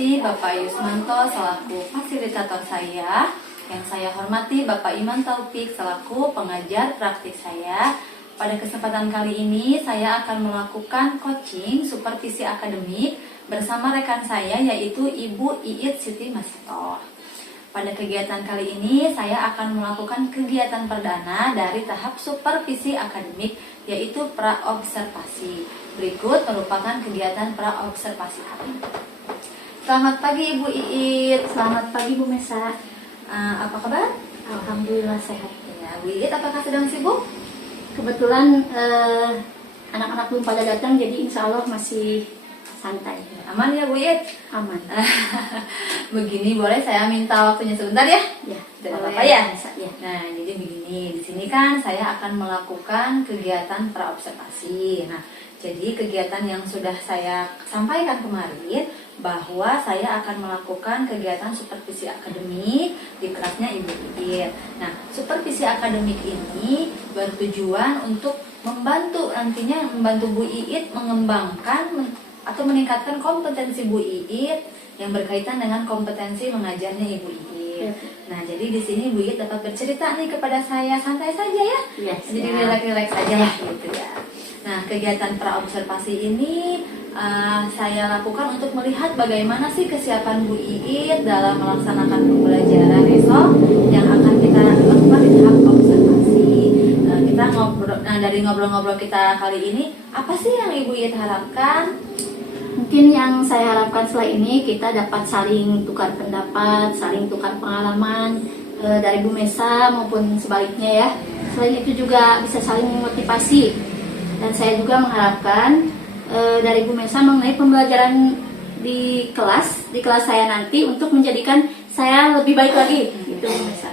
kasih Bapak Yusmanto selaku fasilitator saya. Yang saya hormati Bapak Iman Taufik selaku pengajar praktik saya. Pada kesempatan kali ini saya akan melakukan coaching supervisi akademik bersama rekan saya yaitu Ibu Iit Siti Masito. Pada kegiatan kali ini saya akan melakukan kegiatan perdana dari tahap supervisi akademik yaitu praobservasi. Berikut merupakan kegiatan praobservasi kami. Selamat pagi Ibu Iit. Selamat pagi Bu Mesa. Apa kabar? Alhamdulillah sehat. Ya, Bu Iit apakah sedang sibuk? Kebetulan anak-anak belum pada datang, jadi insya Allah masih santai. Aman ya Bu Iit? Aman. Begini, boleh saya minta waktunya sebentar ya? Ya, Tidak boleh, apa-apa ya? ya. Nah, jadi begini, di sini kan saya akan melakukan kegiatan praobservasi. Nah, jadi kegiatan yang sudah saya sampaikan kemarin bahwa saya akan melakukan kegiatan supervisi akademik di kelasnya Ibu Iit. Nah, supervisi akademik ini bertujuan untuk nantinya membantu Bu Iit mengembangkan atau meningkatkan kompetensi Bu Iit yang berkaitan dengan kompetensi mengajarnya Ibu Iit. Nah, jadi di sini Bu Iit dapat bercerita nih kepada saya santai saja ya. Yes, Jadi ya. relax saja lah gitu ya. Nah, kegiatan praobservasi ini saya lakukan untuk melihat bagaimana sih kesiapan Bu Iit dalam melaksanakan pembelajaran besok yang akan kita lakukan di tahap observasi. Kita dari ngobrol-ngobrol kita kali ini, apa sih yang Ibu Iit harapkan? Mungkin yang saya harapkan setelah ini kita dapat saling tukar pendapat, saling tukar pengalaman dari Bu Mesa maupun sebaliknya ya. Selain itu juga bisa saling memotivasi. Dan saya juga mengharapkan dari Bu Mesa mengenai pembelajaran di kelas saya nanti untuk menjadikan saya lebih baik lagi. Gitu Bu Mesa.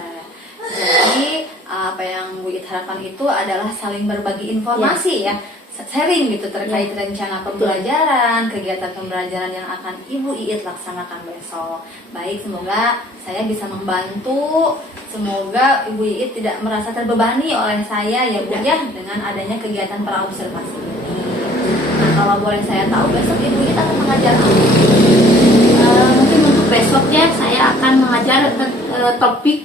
Jadi apa yang Bu Iit harapkan itu adalah saling berbagi informasi ya, sharing gitu terkait rencana pembelajaran, kegiatan pembelajaran yang akan Ibu Iit laksanakan besok. Baik, semoga saya bisa membantu. Semoga Ibu Iit tidak merasa terbebani oleh saya ya Bu ya dengan adanya kegiatan praobservasi ini. Nah, kalau boleh saya tahu besok Ibu Iit akan mengajar apa? Mungkin untuk besoknya saya akan mengajar topik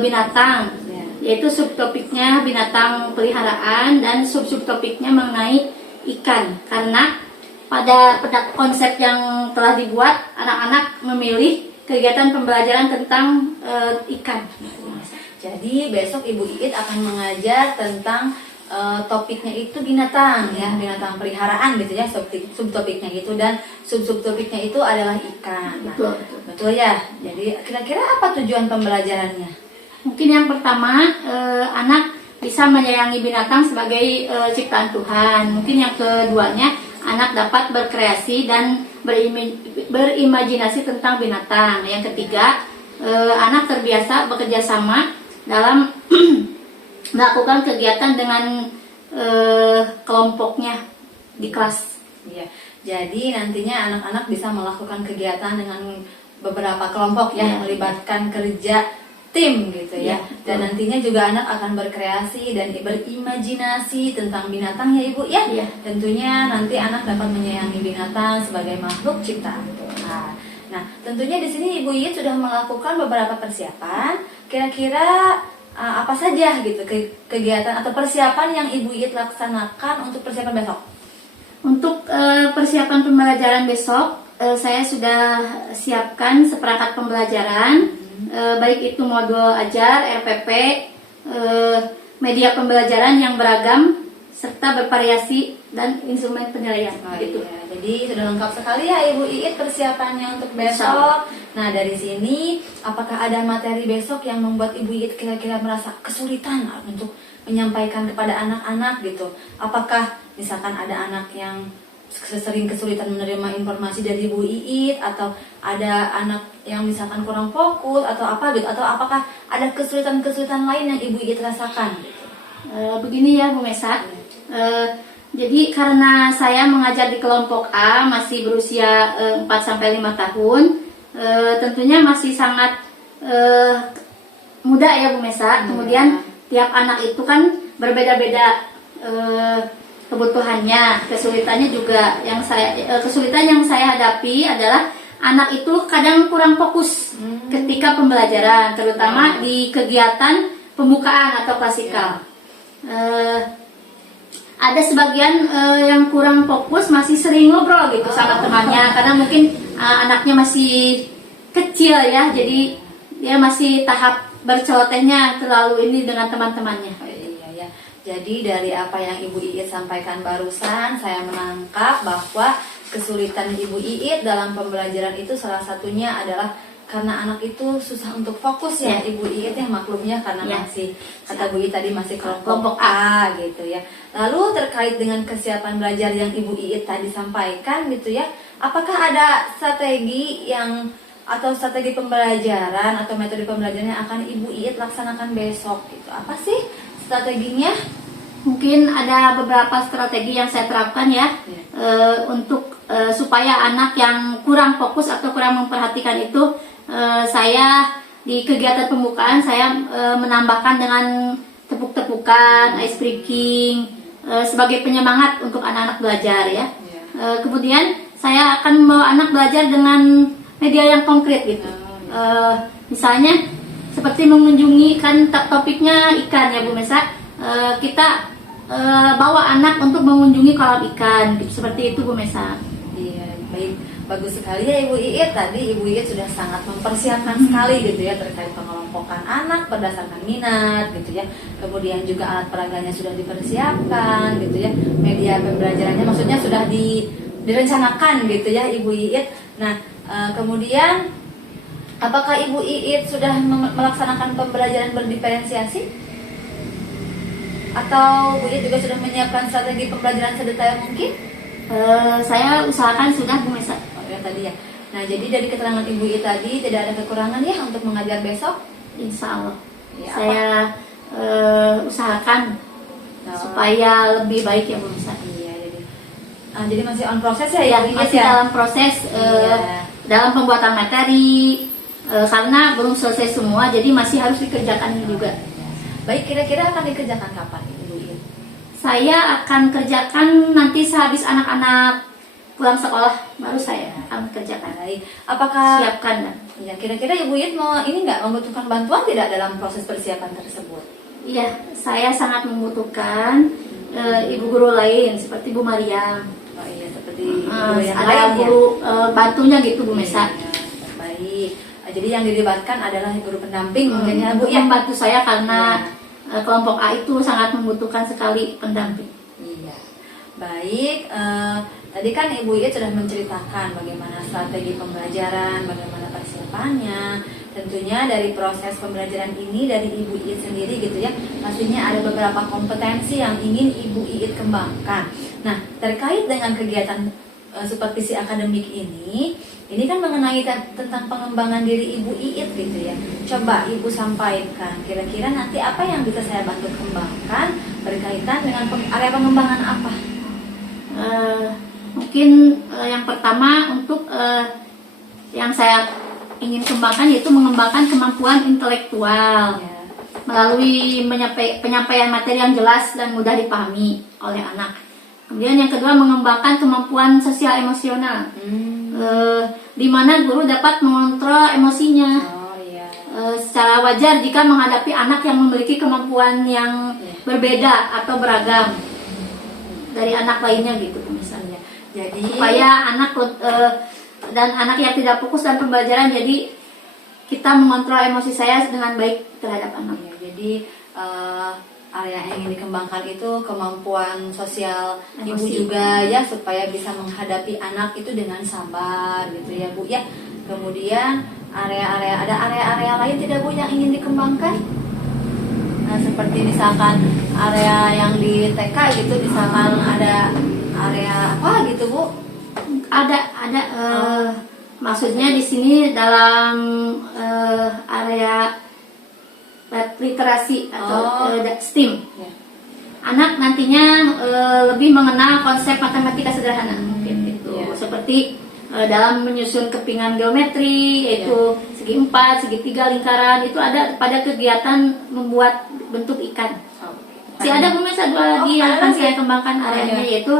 binatang, yaitu subtopiknya binatang peliharaan dan subtopiknya mengenai ikan. Karena pada konsep yang telah dibuat, anak-anak memilih kegiatan pembelajaran tentang ikan. Jadi besok Ibu Iit akan mengajar tentang topiknya itu binatang ya, binatang peliharaan gitu ya, subtopiknya gitu, dan subtopiknya itu adalah ikan. Nah, betul ya. Jadi kira-kira apa tujuan pembelajarannya? Mungkin yang pertama anak bisa menyayangi binatang sebagai ciptaan Tuhan. Mungkin yang keduanya anak dapat berkreasi dan berimajinasi tentang binatang. Yang ketiga anak terbiasa bekerja sama dalam melakukan kegiatan dengan kelompoknya di kelas. Ya, jadi nantinya anak-anak bisa melakukan kegiatan dengan beberapa kelompok ya, melibatkan kerja tim gitu ya. Dan nantinya juga anak akan berkreasi dan berimajinasi tentang binatang ya Ibu ya. Tentunya nanti anak dapat menyayangi binatang sebagai makhluk ciptaan Tuhan. Nah, tentunya di sini Ibu Iit sudah melakukan beberapa persiapan. Kira-kira apa saja gitu kegiatan atau persiapan yang Ibu Iit laksanakan untuk persiapan besok? Untuk persiapan pembelajaran besok, saya sudah siapkan seperangkat pembelajaran. Baik itu modul ajar, RPP, media pembelajaran yang beragam, serta bervariasi dan instrumen penilaian. Gitu. Iya. Jadi sudah lengkap sekali ya Ibu Iit persiapannya untuk besok. Nah, dari sini apakah ada materi besok yang membuat Ibu Iit kira-kira merasa kesulitan untuk menyampaikan kepada anak-anak gitu? Apakah misalkan ada anak yang sering kesulitan menerima informasi dari Bu Iit, atau ada anak yang misalkan kurang fokus atau apa gitu, atau apakah ada kesulitan-kesulitan lain yang Ibu Iit rasakan gitu? Begini ya Bu Mesa, jadi karena saya mengajar di kelompok A masih berusia 4-5 tahun, tentunya masih sangat muda ya Bu Mesa. Kemudian tiap anak itu kan berbeda-beda kebutuhannya, kesulitannya juga. Kesulitan yang saya hadapi adalah anak itu kadang kurang fokus ketika pembelajaran, terutama di kegiatan pembukaan atau klasikal. Ada sebagian yang kurang fokus, masih sering ngobrol gitu sama temannya, karena mungkin anaknya masih kecil ya, jadi dia masih tahap bercelotehnya terlalu ini dengan teman-temannya. Iya ya. Jadi dari apa yang Ibu Iit sampaikan barusan, saya menangkap bahwa kesulitan Ibu Iit dalam pembelajaran itu salah satunya adalah karena anak itu susah untuk fokus ya, Ibu Iit ya, maklumnya karena masih, kata Bu Iit tadi, masih kelompok A gitu ya. Lalu terkait dengan kesiapan belajar yang Ibu Iit tadi sampaikan gitu ya, apakah ada strategi atau strategi pembelajaran atau metode pembelajaran yang akan Ibu Iit laksanakan besok gitu? Apa sih strateginya? Mungkin ada beberapa strategi yang saya terapkan ya, untuk supaya anak yang kurang fokus atau kurang memperhatikan itu, saya di kegiatan pembukaan saya menambahkan dengan tepuk-tepukan, ice breaking sebagai penyemangat untuk anak-anak belajar ya. Kemudian saya akan membawa anak belajar dengan media yang konkret gitu. Misalnya seperti mengunjungi, kan topiknya ikan ya Bu Mesa, kita bawa anak untuk mengunjungi kolam ikan gitu. Seperti itu Bu Mesa. Iya, baik, bagus sekali ya Ibu Iit. Tadi Ibu Iit sudah sangat mempersiapkan sekali gitu ya terkait pengelompokan anak berdasarkan minat gitu ya. Kemudian juga alat peraganya sudah dipersiapkan gitu ya. Media pembelajarannya maksudnya sudah direncanakan gitu ya Ibu Iit. Nah, kemudian apakah Ibu Iit sudah melaksanakan pembelajaran berdiferensiasi? Atau Bu Iit juga sudah menyiapkan strategi pembelajaran sedetail mungkin? Saya usahakan sudah Bu Mesa. Oh ya tadi ya. Nah jadi dari keterangan Ibu Iit tadi tidak ada kekurangan ya untuk mengajar besok? Insya Allah. Ya, saya usahakan supaya lebih baik ya Bu Mesa. Iya, jadi masih on proses ya Ya, Ibu Iit masih ya? dalam proses dalam pembuatan materi, karena belum selesai semua, jadi masih harus dikerjakan juga. Baik, kira-kira akan dikerjakan kapan Ibu Iit? Saya akan kerjakan nanti sehabis anak-anak pulang sekolah, baru saya akan kerjakan. Baik, apakah Siapkan dan ya kira-kira Ibu Iit membutuhkan bantuan tidak dalam proses persiapan tersebut? iya, saya sangat membutuhkan ibu guru lain seperti Bu Mariam. Oh iya, seperti guru yang ada lain ya? guru bantunya gitu Bu Mesa. Iya, baik. Jadi yang dilibatkan adalah guru pendamping mungkin ya Bu ya? Membantu saya karena kelompok A itu sangat membutuhkan sekali pendamping. Iya. Baik, tadi kan Ibu Iit sudah menceritakan bagaimana strategi pembelajaran, bagaimana persiapannya. Tentunya dari proses pembelajaran ini dari Ibu Iit sendiri gitu ya, pastinya ada beberapa kompetensi yang ingin Ibu Iit kembangkan. Nah, terkait dengan kegiatan supervisi akademik ini kan mengenai tentang pengembangan diri Ibu Iit gitu ya. Coba Ibu sampaikan, kira-kira nanti apa yang bisa saya bantu kembangkan berkaitan dengan area pengembangan apa? Mungkin yang pertama untuk yang saya ingin kembangkan yaitu mengembangkan kemampuan intelektual melalui penyampaian materi yang jelas dan mudah dipahami oleh anak. Kemudian yang kedua mengembangkan kemampuan sosial emosional, di mana guru dapat mengontrol emosinya secara wajar jika menghadapi anak yang memiliki kemampuan yang berbeda atau beragam dari anak lainnya gitu misalnya. Jadi supaya anak dan anak yang tidak fokus dalam pembelajaran, jadi kita mengontrol emosi saya dengan baik terhadap anak. Jadi area yang ingin dikembangkan itu kemampuan sosial ibu juga ya, supaya bisa menghadapi anak itu dengan sabar gitu ya Bu ya. Kemudian ada area-area lain tidak Bu yang ingin dikembangkan? Nah, seperti misalkan area yang di TK gitu, misalkan ada area apa gitu Bu? Ada maksudnya di sini dalam area literasi atau STEAM. Anak nantinya lebih mengenal konsep matematika sederhana mungkin itu. Seperti dalam menyusun kepingan geometri, yaitu segi 4, segitiga, lingkaran, itu ada pada kegiatan membuat bentuk ikan. Masih ada satu lagi yang akan saya kembangkan areanya, yaitu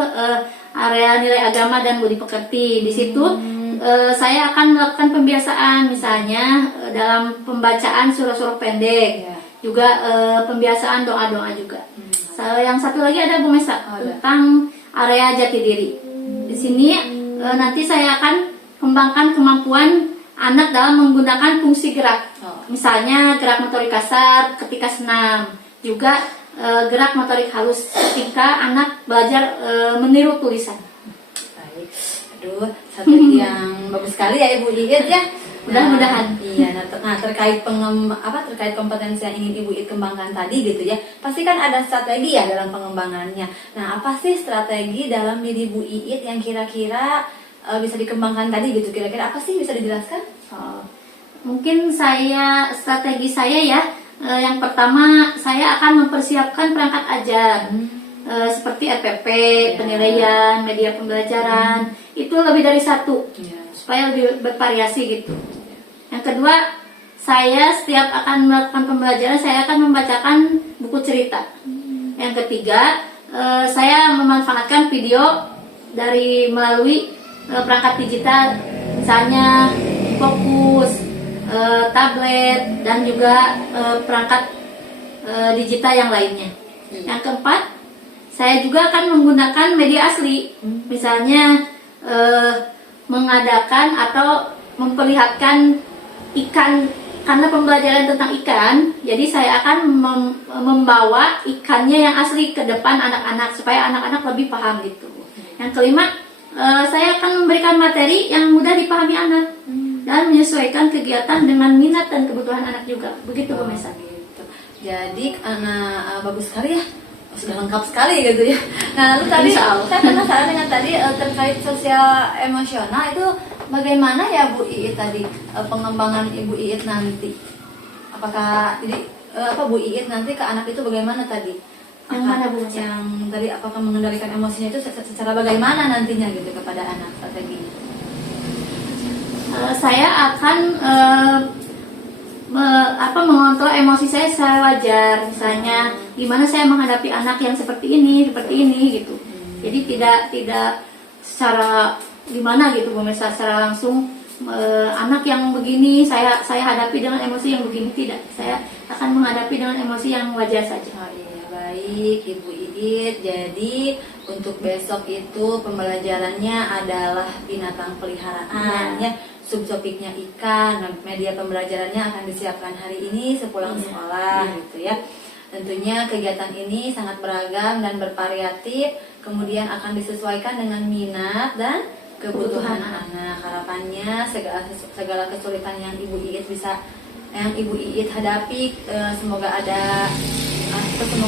area nilai agama dan budi pekerti. Di situ saya akan melakukan pembiasaan, misalnya dalam pembacaan surah-surah pendek, Ya. juga pembiasaan doa-doa juga. Yang satu lagi ada Bu Mesa, Oh, ada. tentang area jati diri. Di sini nanti saya akan kembangkan kemampuan anak dalam menggunakan fungsi gerak. Oh. Misalnya gerak motorik kasar ketika senam, juga gerak motorik halus ketika anak belajar meniru tulisan. Baik. Aduh, strategi yang bagus sekali ya Ibu Iit ya. Mudah-mudahan. Iya, nah terkait terkait kompetensi yang ingin Ibu Iit kembangkan tadi gitu ya. Pasti kan ada strategi ya dalam pengembangannya. Nah, apa sih strategi dalam diri Bu Iit yang kira-kira bisa dikembangkan tadi gitu? Kira-kira apa sih, bisa dijelaskan? Mungkin strategi saya ya, yang pertama saya akan mempersiapkan perangkat ajar. Seperti RPP, penilaian, media pembelajaran, itu lebih dari satu, supaya lebih bervariasi gitu. Yang kedua, saya setiap akan melakukan pembelajaran, saya akan membacakan buku cerita. Yang ketiga, saya memanfaatkan video melalui perangkat digital, misalnya fokus, tablet, dan juga perangkat digital yang lainnya. Yang keempat, saya juga akan menggunakan media asli, misalnya mengadakan atau memperlihatkan ikan, karena pembelajaran tentang ikan, jadi saya akan membawa ikannya yang asli ke depan anak-anak supaya anak-anak lebih paham gitu. Yang kelima, saya akan memberikan materi yang mudah dipahami anak dan menyesuaikan kegiatan dengan minat dan kebutuhan anak juga. Begitu Bu Mesa. Gitu. Jadi bagus sekali ya. Sudah lengkap sekali gitu ya. Nah, lalu tadi saya penasaran dengan tadi terkait sosial emosional itu bagaimana ya Bu Iit tadi pengembangan Ibu Iit nanti? Apakah jadi Bu Iit nanti ke anak itu bagaimana tadi? Yang mana Bu? Yang tadi apakah mengendalikan emosinya itu secara bagaimana nantinya gitu kepada anak strateginya? Saya akan mengontrol emosi saya secara wajar, misalnya gimana saya menghadapi anak yang seperti ini gitu. Jadi tidak secara gimana gitu Bu Mesa, secara langsung anak yang begini saya hadapi dengan emosi yang begini, tidak. Saya akan menghadapi dengan emosi yang wajar saja. Oh iya, baik Ibu Iit. Jadi untuk besok itu pembelajarannya adalah binatang peliharaan ya. Subtopiknya ikan. Nah, media pembelajarannya akan disiapkan hari ini sepulang sekolah gitu ya. Tentunya kegiatan ini sangat beragam dan bervariatif, kemudian akan disesuaikan dengan minat dan kebutuhan anak. Harapannya segala kesulitan yang Ibu Iit hadapi semoga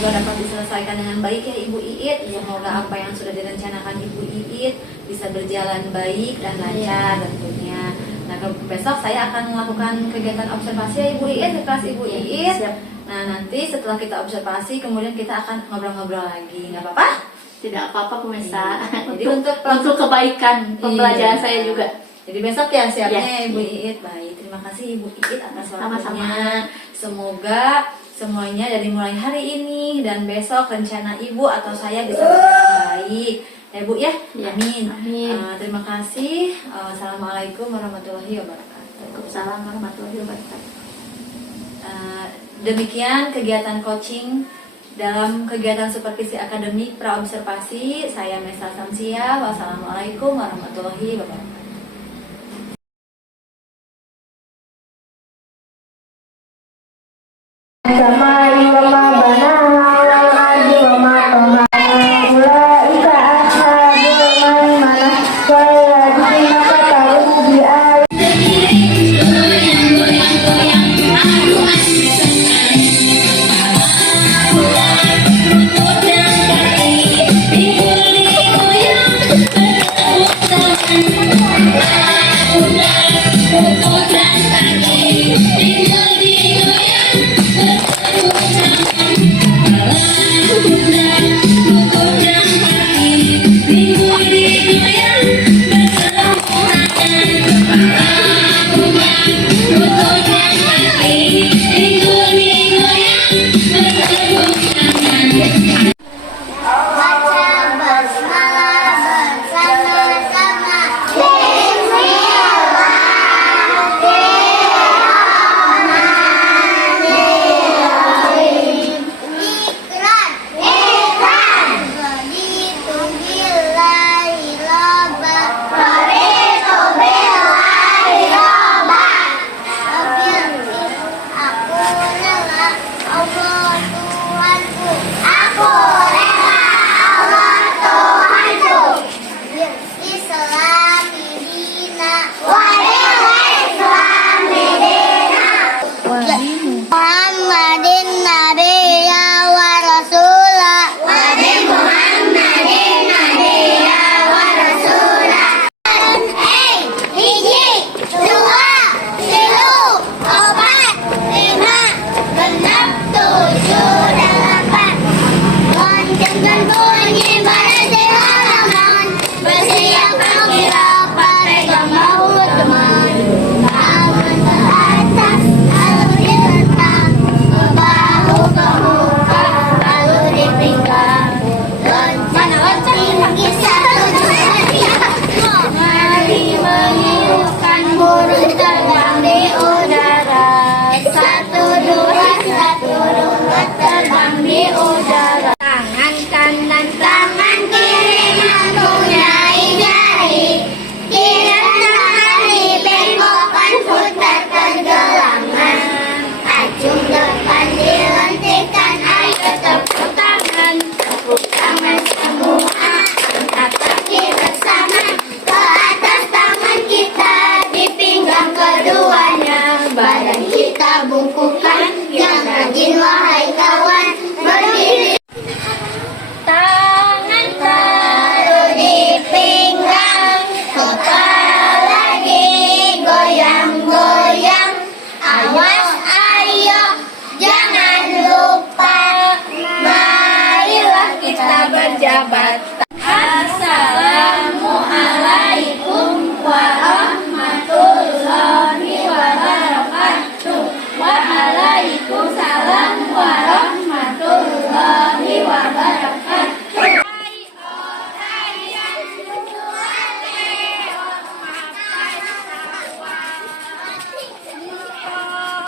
dapat diselesaikan dengan baik ya Ibu Iit. Semoga apa yang sudah direncanakan Ibu Iit bisa berjalan baik dan lancar tentunya. Nah, besok saya akan melakukan kegiatan observasi ya Ibu Iit, kelas Ibu Iit. Nah, nanti setelah kita observasi, kemudian kita akan ngobrol-ngobrol lagi. Nggak apa-apa? Tidak apa-apa Bu Mesa. Jadi untuk kebaikan pembelajaran saya juga. Jadi besok ya siapnya Ya. Ibu Iit. Baik, terima kasih Ibu Iit atas Sama-sama. waktunya. Semoga semuanya dari mulai hari ini dan besok rencana Ibu atau saya bisa berjalan baik. Ya Bu ya? Ya. Amin. Amin. Terima kasih. Assalamualaikum warahmatullahi wabarakatuh. Waalaikumsalam warahmatullahi wabarakatuh. Demikian kegiatan coaching dalam kegiatan supervisi akademik praobservasi. Saya Mesa Samsia. Wassalamualaikum warahmatullahi wabarakatuh. Sama imama bana wal adi wa ma tamana ulaika ashabul maimanah walladzina kafaru bi Tinggal di goyang bukukan, yang rajin wahai kawan, berdiri. Tangan taruh di pinggang, total lagi goyang-goyang. Awas ayo, jangan lupa, marilah kita berjabat. Assalamualaikum warahmatullahi wabarakatuh. Waalaikumsalam warahmatullahi wabarakatuh. Hai orang yang tuan leot mapai sawah,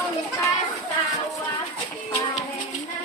ongkas sawah, parena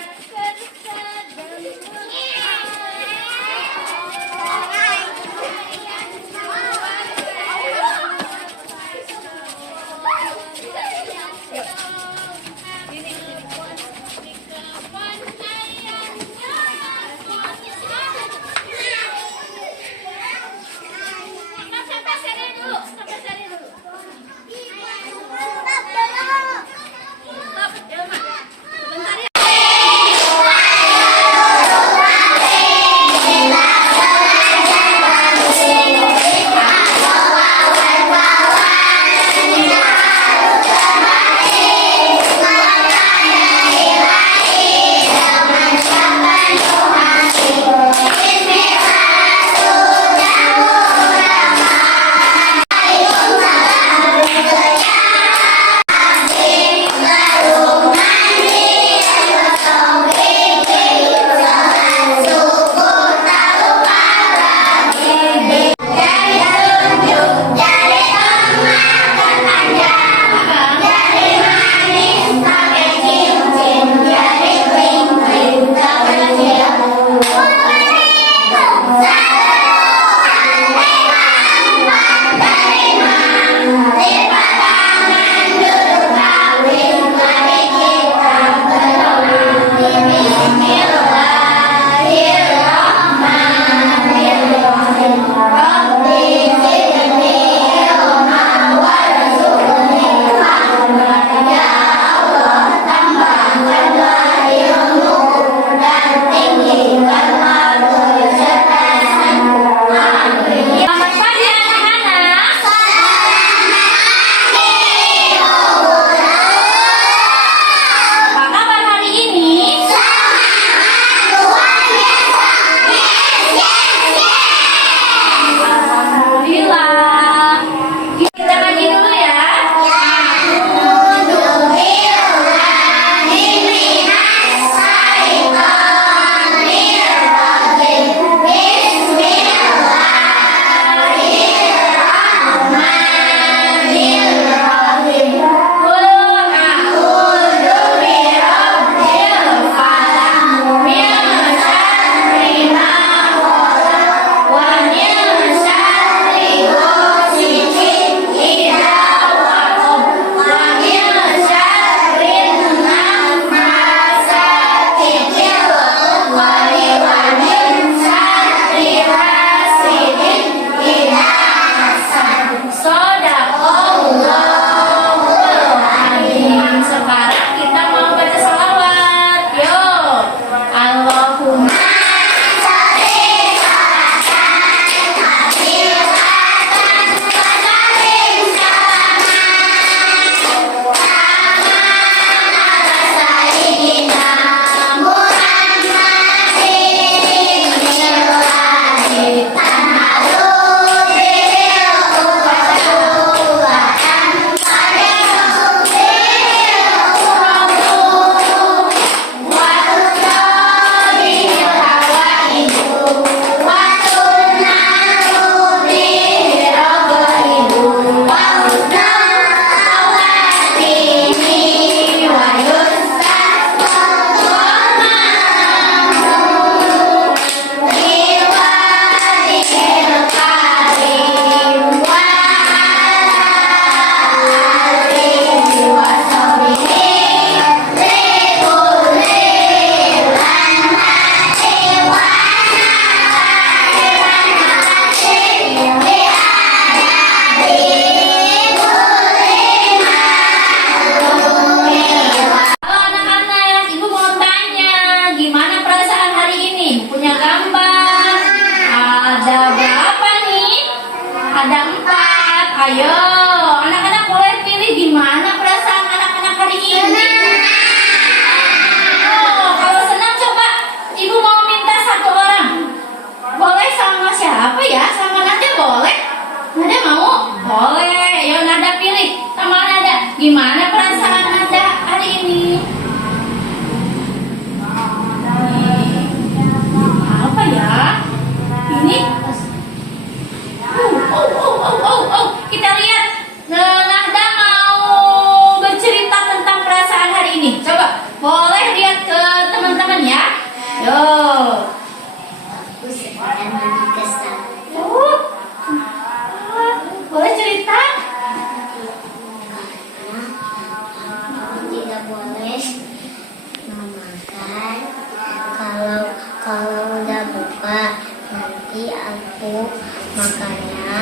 makannya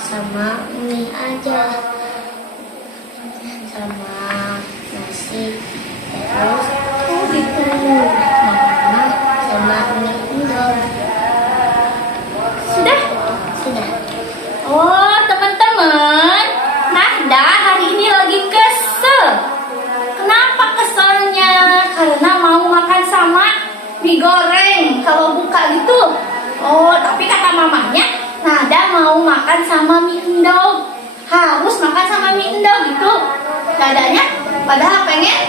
sama mie aja, sama nasi, terus gitu makannya sama mie endol. Sudah? Sudah. Oh, teman-teman, Nahda hari ini lagi kesel. Kenapa keselnya? Karena mau makan sama mie goreng kalau buka gitu. Oh, tapi kata mamanya, Nahda mau makan sama mie endol. Harus makan sama mie endol gitu. Nadanya padahal pengen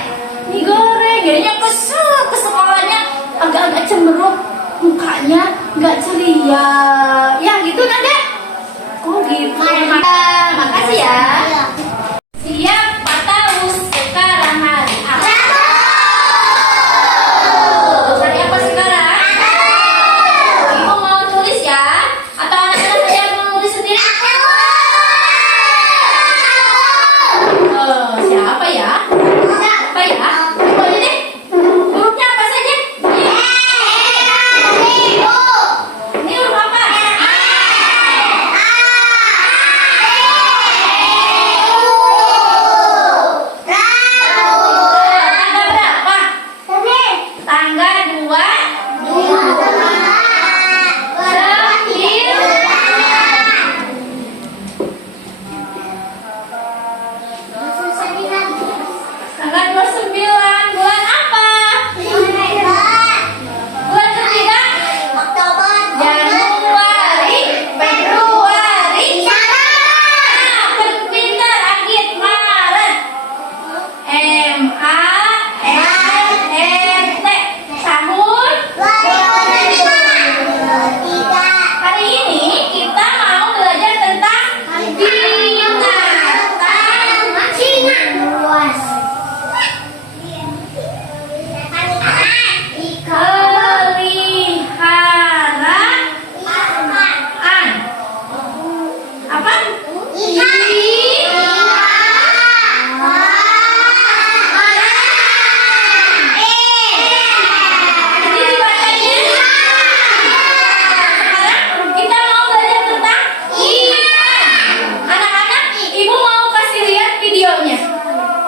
mie goreng. Jadinya kesel ke sekolahnya, agak-agak cemberut. Mukanya nggak ceria. Ya gitu Nada. Oh gitu. Makasih ya. Siap Pak Taus, sekarang hari apa? Hari apa sekarang? Ibu mau tulis ya? Atau anak-anak saya mau nulis sendiri? Siapa ya? Apa ya? Ibu aja deh. Hurufnya apa saja? Ini huruf apa? Tanggal berapa? Tanggal 2 Tanggal 29 bulan apa? Bulan ketiga? Januari, Februari, pintar Agit, Maret, MART, tahun. Hari ini kita mau belajar tentang binatang peliharaan. Apa? Jadi dibacanya. Sekarang kita mau belajar tentang ikan. Anak-anak, ibu mau kasih lihat videonya.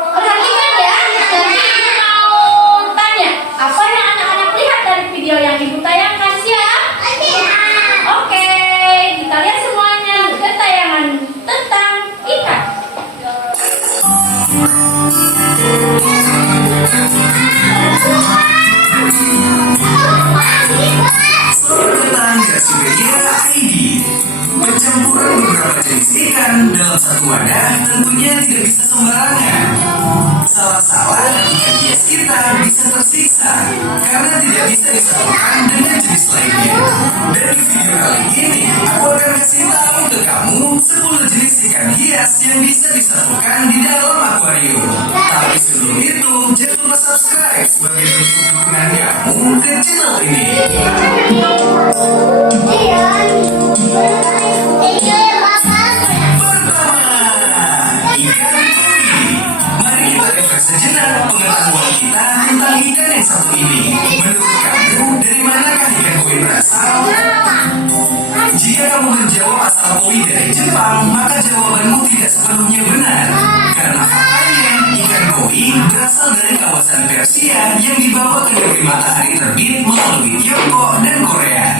Perhatikan ya. Nanti ibu mau tanya apa yang anak-anak lihat dari video yang ibu tayangkan. Siap? Oke, kita lihat semuanya ke tayangan tentang ikan. Selamat datang ke Suberia ID. Pencampuran beberapa jenis ikan dalam satu wadah tentunya tidak bisa sembarangan. Salah-salah ikan hias kita bisa tersiksa karena tidak bisa disatukan dengan jenis lainnya. Dan di video kali ini aku akan kasih tahu ke kamu 10 jenis ikan hias yang bisa disatukan di dalam akuarium. Tapi sebelum itu jangan lupa subscribe sebagai bentuk dukungan kamu ke channel ini. Pertama, ikan koi. Mari kita refresh sejenak pengetahuan kita tentang ikan yang satu ini. Menurut kamu, dari manakah ikan koi berasal? Jika kamu menjawab asal koi dari Jepang, maka jawabanmu tidak sepenuhnya benar. Karena faktanya, ikan koi berasal dari kawasan Persia yang dibawa ke negeri matahari terbit melalui Tiongkok dan Korea.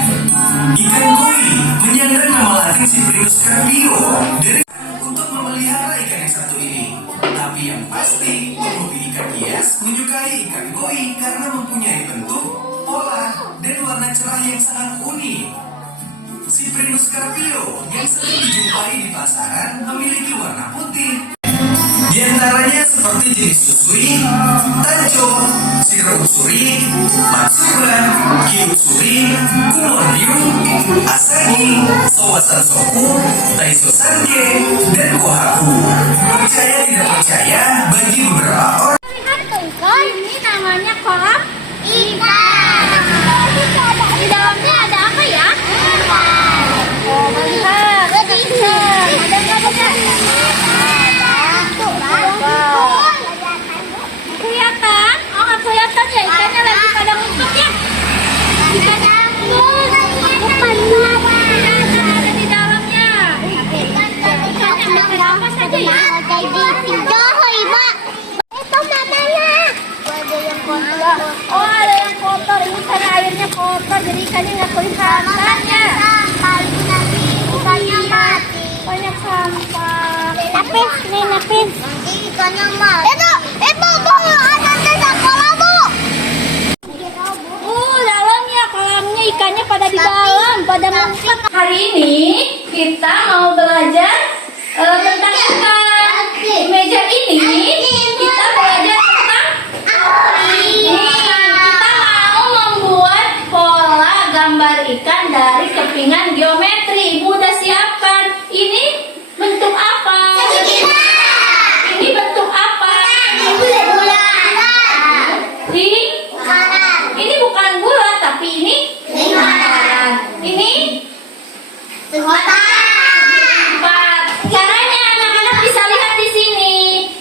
Ikan koi menyandang nama latin Cyprinus carpio dari untuk memelihara ikan yang satu ini. Tapi yang pasti, penghobi ikan hias menyukai ikan koi karena mempunyai bentuk, pola, dan warna cerah yang sangat unik. Cyprinus carpio yang sering dijumpai di pasaran memiliki warna putih. Di antaranya seperti jenis susui, tajo, siro usuri, matsuba, kyusuri, kumoryu, asagi, sowasan soku, taiso sange, dan kohaku. Percaya tidak percaya, bagi beberapa orang Lihat tuh, ini namanya kolam ikan. Di dalamnya ada apa ya? Oh, melihat. Ada nggak? Kelihatan? Oh, nggak kelihatan ya, ikannya lagi pada ngumpet ya. Ikan ngumpet. Ada di dalam Oh, ada yang kotor. Ini karena airnya kotor, jadi ikannya nggak kelihatan ya. Ikannya mati. Banyak sampah. Napis, nih napis. Ikannya mati. Itu bu, ada desa kolam bu. Dalamnya kolamnya ikannya pada di dalam, pada mumpet. Hari ini kita mau belajar tentang ikan. Di meja ini kita belajar tentang kita mau membuat pola gambar ikan dari kepingan geometri. Ibu udah siapkan. Ini bentuk apa? Ini bentuk apa? Ini bukan bulat, tapi ini lingkaran. Ini empat. Caranya anak-anak bisa lihat di sini.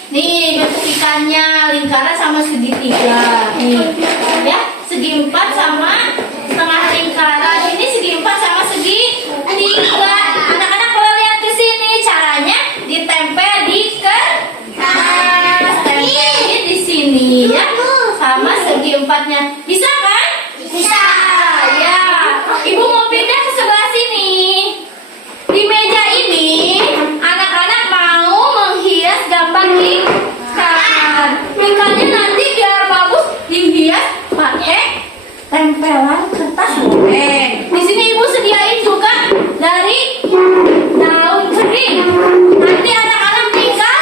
Nih bentuk ikannya lingkaran sama segitiga. Nih ya, segi empat sama setengah lingkaran. Ini segi empat sama segi tiga. Anak-anak boleh lihat ke sini. Caranya ditempel di kertas. Tempelnya di sini ya, sama segi empatnya. Bisa kan? Bisa. Ya. Ibu mau pindah ke sebelah sini. Di meja ini, anak-anak mau menghias gambar ikan. Ikannya nanti biar bagus dihias pakai tempelan kertas boleh. Di sini ibu sediain juga dari daun kering. Nanti anak-anak tinggal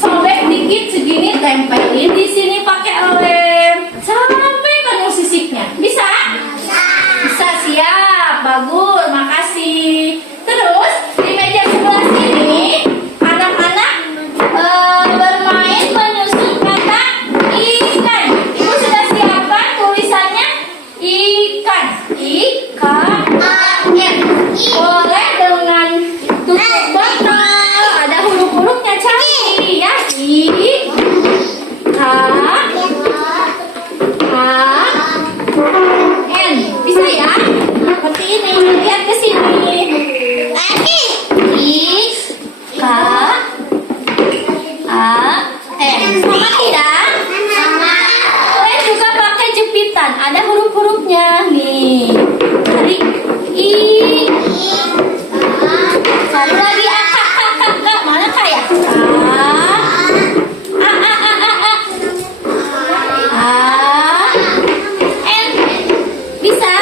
sobek dikit segini, tempelin di sini pakai lem sampai penuh sisiknya. Bisa? Bisa, siap. Bagus, makasih. Terus di meja sebelah sini anak-anak bermain menyusun kata ikan. Ibu sudah siapkan tulisannya ikan. Ikan. Boleh dengan tutup botol. Ada huruf-hurufnya cantik ya. N. Bisa ya? Seperti ini. Lihat ke sini. K A N. Sama tidak? Boleh juga pakai jepitan. Ada huruf-hurufnya nih. Dari I. Satu lagi A. Mana kayak N. Bisa?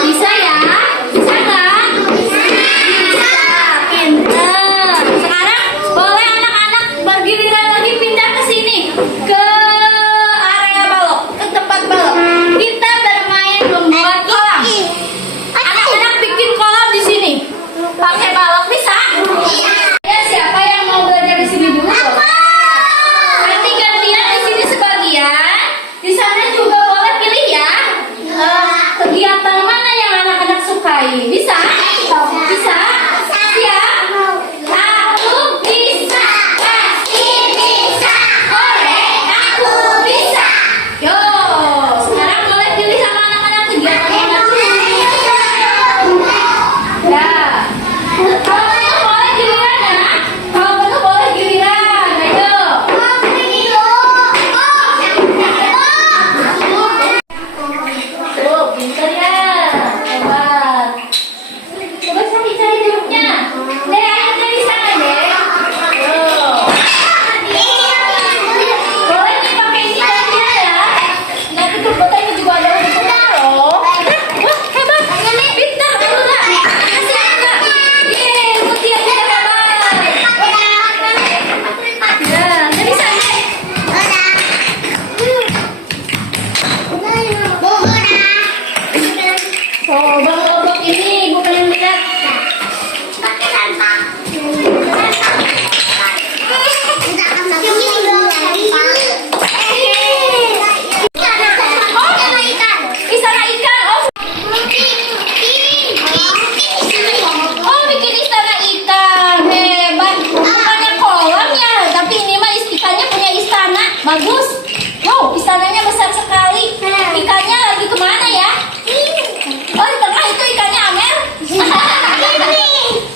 Bisa ya? Bisa nggak? Bisa. Pinter. Sekarang boleh anak-anak bergiliran lagi pindah ke sini, ke area balok, ke tempat balok. Kita bermain membuat kolam. Anak-anak bikin kolam di sini. Pakai balok bisa? Ya, siapa yang mau belajar di sini dulu? Nanti gantian di sini sebagian. Di sana juga boleh pilih ya. Kegiatan mana yang anak-anak sukai? Bisa? Bisa? Siap? Aku bisa. Pasti bisa. Boleh, aku bisa. Yo, sekarang boleh pilih sama anak-anak kegiatan mana dulu. Ya. Kalau penuh boleh giliran ya. Kalau penuh boleh giliran. Ayo. Tuh, pintar ya. Hebat. Coba cari jeruknya. Dek, ayo dari sana, Dek. Tuh. Boleh dipakai ini gantian ya. Nanti kebotolnya juga ada untuk taruh. Wah, hebat. Pintar, udah. Kasih enggak? Yeay, Mutia kita hebat. Ya, dari sana. Oh, Bang Lobok ini ibu pengen lihat. Istana ikan. Oh, bikin istana ikan. Hebat. Bukannya kolam ya, tapi ini mah ikannya punya istana. Bagus. Wow, istananya besar sekali. Ikannya lagi kemana ya? Oh, di tengah itu ikannya Amer.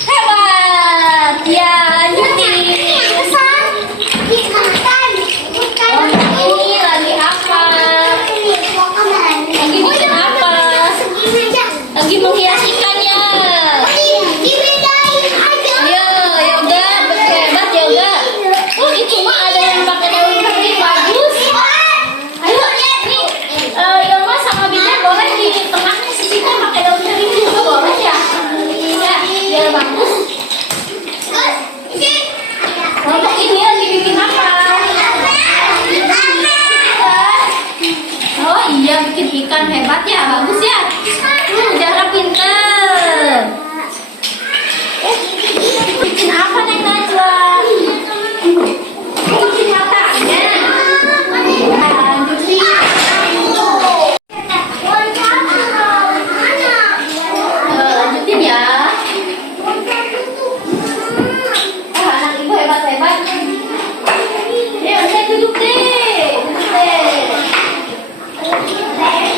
Hebat. Ya, lanjutin. Oh, ini lagi apa? ya, bagus ya. Zahra pinter. Bikin apa Neng Najwa? Bikin matanya. Lanjutin. Lanjutin ya. Anak ibu hebat-hebat. Udah duduk deh. Duduk deh.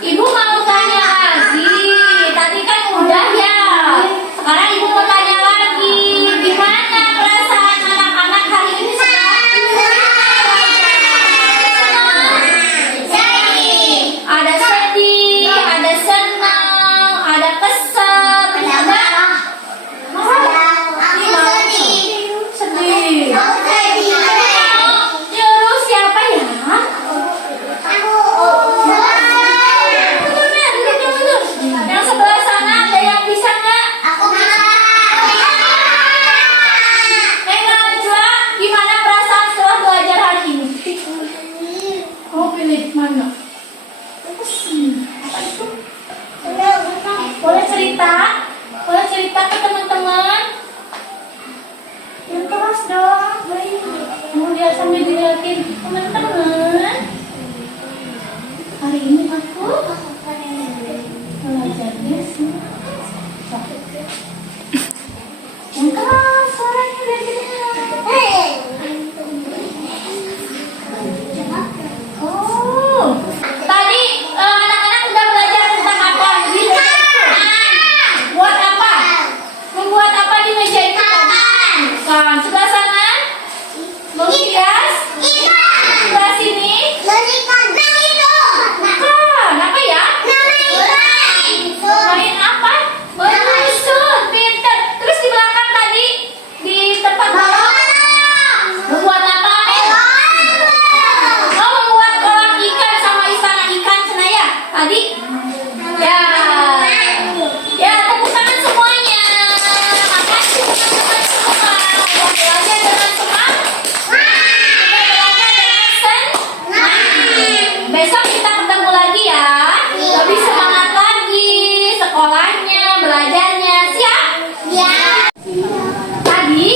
Ibu mau tanya lagi. Tadi kan udah ya. Sekarang ibu mau tanya lagi. Gimana perasaan anak-anak hari ini ada sedih, ada senang, ada kesel, sedih. Terus siapa ya? Yang sebelah sana ada yang bisa nggak? Neng Najwa, gimana perasaan setelah belajar hari ini? Mau pilih mana? Boleh cerita? Boleh cerita ke teman-teman? Yang keras dong. Mau lihat sambil dilihatin teman-teman. Hari ini aku belajarnya semua. Yang keras suaranya biar kedengeran. Oh, tadi anak-anak sudah belajar tentang apa? Buat apa? Membuat apa di meja itu? Kan sebelah sana menghias. Sebelah sini. Bukan, apa ya? Main apa? Menyusun, pinter. Terus di belakang tadi di tempat membuat apa? Oh, membuat kolam ikan sama istana ikan Senaya tadi. Ya, ya tepuk tangan semuanya. Makasih teman-teman semua. Udah belajar dengan semangat. Udah belajar dengan senang. Besok kita ketemu lagi ya. Lebih semangat lagi sekolahnya, belajarnya. Siap? Tadi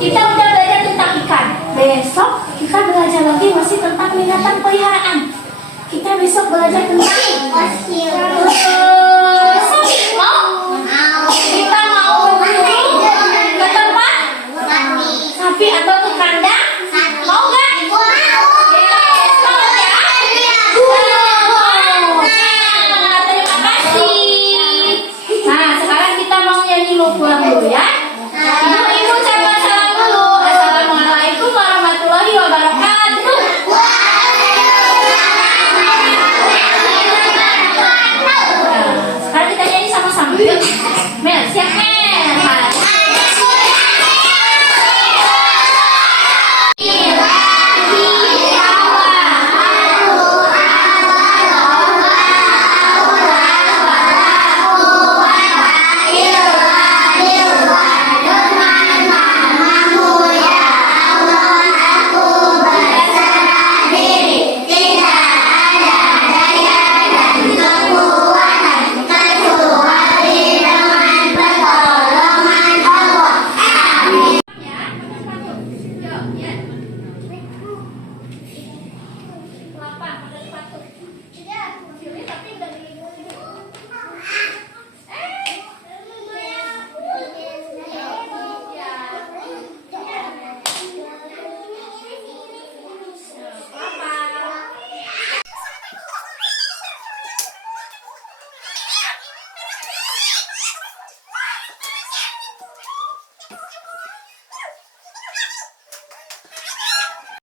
kita udah belajar tentang ikan. Besok kita belajar lagi masih tentang binatang peliharaan. Kita besok belajar tentang